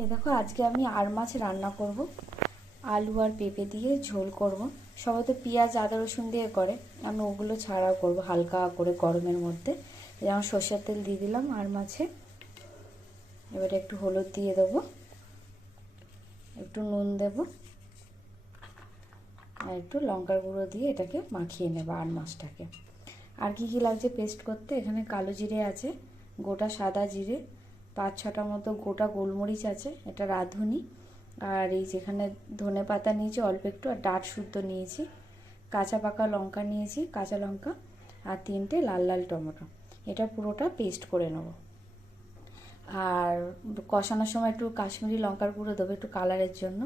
এই দেখো, আজকে আমি আর মাছ রান্না করব। আলু আর পেঁপে দিয়ে ঝোল করব। সবাই তো পেঁয়াজ, আদা, রসুন দিয়ে করে। আমি ওগুলো ছাড়াও করব হালকা করে গরমের মধ্যে। যেমন সর্ষের তেল দিয়ে দিলাম আর মাছে। এবারে একটু হলুদ দিয়ে দেবো। একটু নুন দেব। আর একটু লঙ্কার গুঁড়ো দিয়ে এটাকে মাখিয়ে নেব আর মাছটাকে। আর কি কি লাগছে পেস্ট করতে? এখানে কালো জিরে আছে, গোটা সাদা জিরে পাঁচ ছটা মতো গোটা গোলমরিচ আছে, এটা রাঁধুনি। আর এই যেখানে ধনে পাতা নিয়েছি, অল্প একটু, আর ডাট শুদ্ধ নিয়েছি। কাঁচা পাকা লঙ্কা নিয়েছি, কাঁচা লঙ্কা, আর তিনটে লাল লাল টমেটো। এটা পুরোটা পেস্ট করে নেব। আর কষানোর সময় একটু কাশ্মীরি লঙ্কার গুঁড়ো দেবো, একটু কালারের জন্য।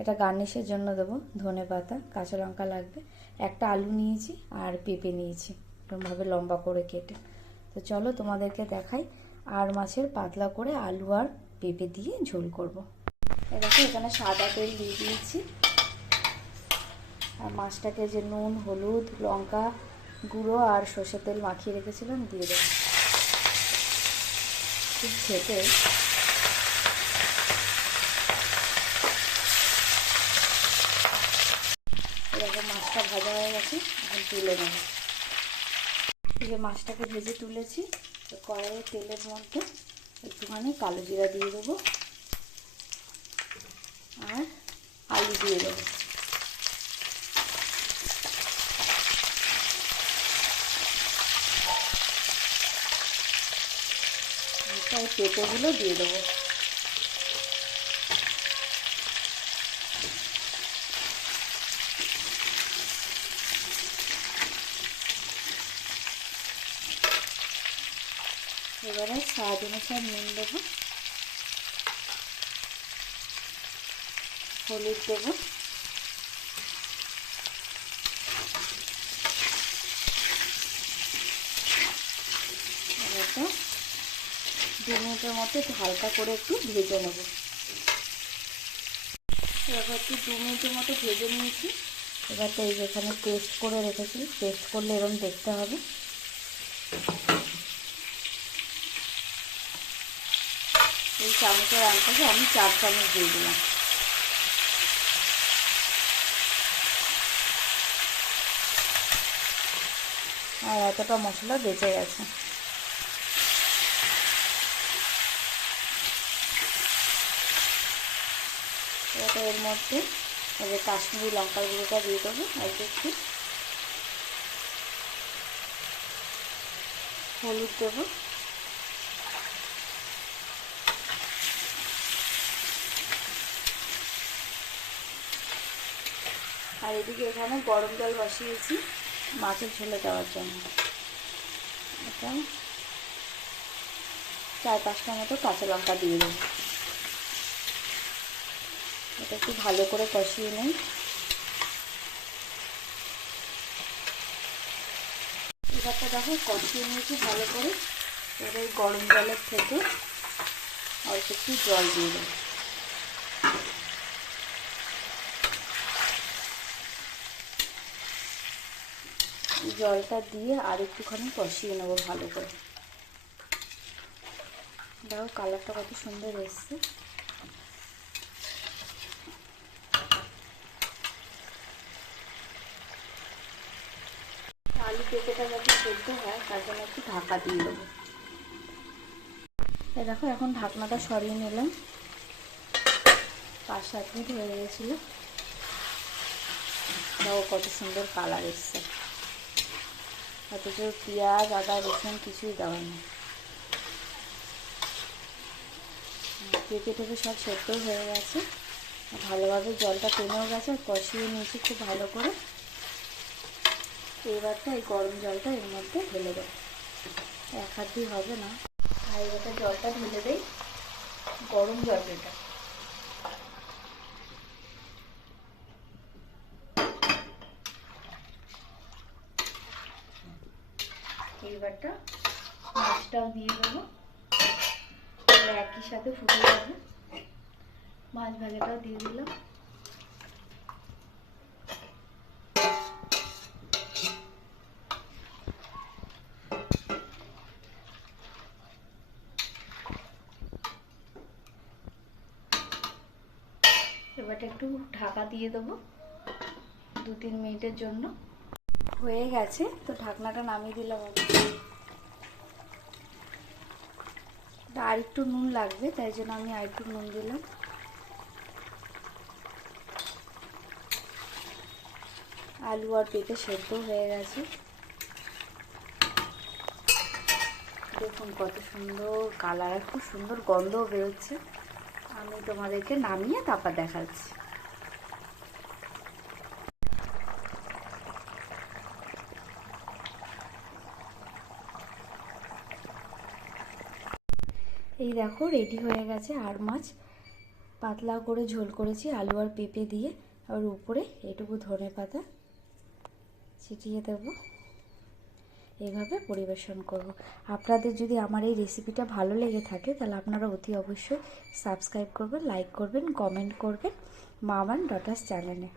এটা গার্নিশের জন্য দেবো, ধনে পাতা, কাঁচা লঙ্কা লাগবে। একটা আলু নিয়েছি, আর পেঁপে নিয়েছি। এরকমভাবে লম্বা করে কেটে। তো চলো তোমাদেরকে দেখাই আর মাছের পাতলা করে আলু আর পেঁপে দিয়ে ঝোল করব। দেখো, এখানে সাদা তেল দিয়ে দিয়েছি। আর মাছটাকে যে নুন, হলুদ, লঙ্কা গুঁড়ো আর সর্ষের তেল মাখিয়ে রেখেছিলাম, দিয়ে দেবো। খুব এরকম মাছটা ভাজা হয়ে গেছে, এখন তুলে নেব। এই যে মাছটাকে ভেজে তুলেছি কড়াইয়ে তেলের মধ্যে একটুখানি কালো জিরা দিয়ে দেবো। আর আলু দিয়ে দেবো। পেঁপেগুলো দিয়ে দেবো। এবারে স্বাদ অনুসার নুন দেবো। হলুদ দেবো। এবারটা দু মিনিটের মতো একটু হালকা করে একটু ভেজে নেব। এবার একটু দু মিনিটের মতো ভেজে নিয়েছি। এবার তো এই যেখানে পেস্ট করে রেখেছি পেস্ট করলে এরকম দেখতে হবে। এই চামচের আনটাকে আমি চার চামচ দিয়ে দিলাম। আর এতটা মশলা বেঁচে গেছে। এর মধ্যে এই কাশ্মীরি লঙ্কার গুঁড়োটা দিয়ে দেবো অল্প একটু। হলুদ দেবো। আর এদিকে এখানে গরম জল বসিয়েছি মাছের ঝোলে দেওয়ার জন্য। এটা চার পাঁচটা মতো কাঁচা লঙ্কা দিয়ে দেবো। এটা একটু ভালো করে কষিয়ে নিই। এবারটা দেখো কষিয়ে নিয়েছি ভালো করে। এবার গরম জলের থেকে অল্প একটু জল দিয়ে দেবো। জলটা দিয়ে আর একটুখানি কষিয়ে নেব ভালো করে। দেখো কালারটা কত সুন্দর এসছে। আলু পেঁপেটা যাতে সেদ্ধ হয়, তার জন্য একটু ঢাকা দিয়ে দেবো। দেখো, এখন ঢাকনাটা সরিয়ে নিলাম। পাঁচ সাত মিনিট হয়ে গেছিল। দেখো কত সুন্দর কালার এসছে। অথচ পেঁয়াজ, আদা, রসুন কিছুই দেওয়া নেই। পেঁপে টেপে সব সেদ্ধ হয়ে গেছে। ভালোভাবে জলটা টেনেও গেছে আর কষিয়ে নিয়েছি খুব ভালো করে। এবারটা এই গরম জলটা এর মধ্যে ঢেলে দেয় এক হাত দিয়ে হবে না। আর এবারটা জলটা ঢেলে দেই। গরম জল এটা এইবারটা মাছটাও দিয়ে দেবো একই সাথে ফুটে যাবে। মাছ ভাজাটাও দিয়ে দিলাম। এবার একটু ঢাকা দিয়ে দেবো দু তিন মিনিটের জন্য। হয়ে গেছে, তো ঢাকনাটা নামিয়ে দিলাম আর একটু নুন লাগবে, তাই জন্য আমি আর একটু নুন দিলাম। আলু আর পেঁপে সেদ্ধ হয়ে গেছে। দেখুন কত সুন্দর কালার, খুব সুন্দর গন্ধ বেরোচ্ছে। আমি তোমাদেরকে নামিয়ে তারপর দেখাচ্ছি। এই দেখো রেডি হয়ে গেছে আর মাছ। পাতলা করে ঝোল করেছি, আলু আর পেঁপে দিয়ে। আর উপরে এটুকু ধনে পাতা ছিটিয়ে দেবো। এইভাবে পরিবেশন করব। আপনাদের যদি আমার এই রেসিপিটা ভালো লেগে থাকে, তাহলে আপনারা অতি অবশ্যই সাবস্ক্রাইব করবেন লাইক করবেন কমেন্ট করবেন। মামান ডটাস চ্যানেলে।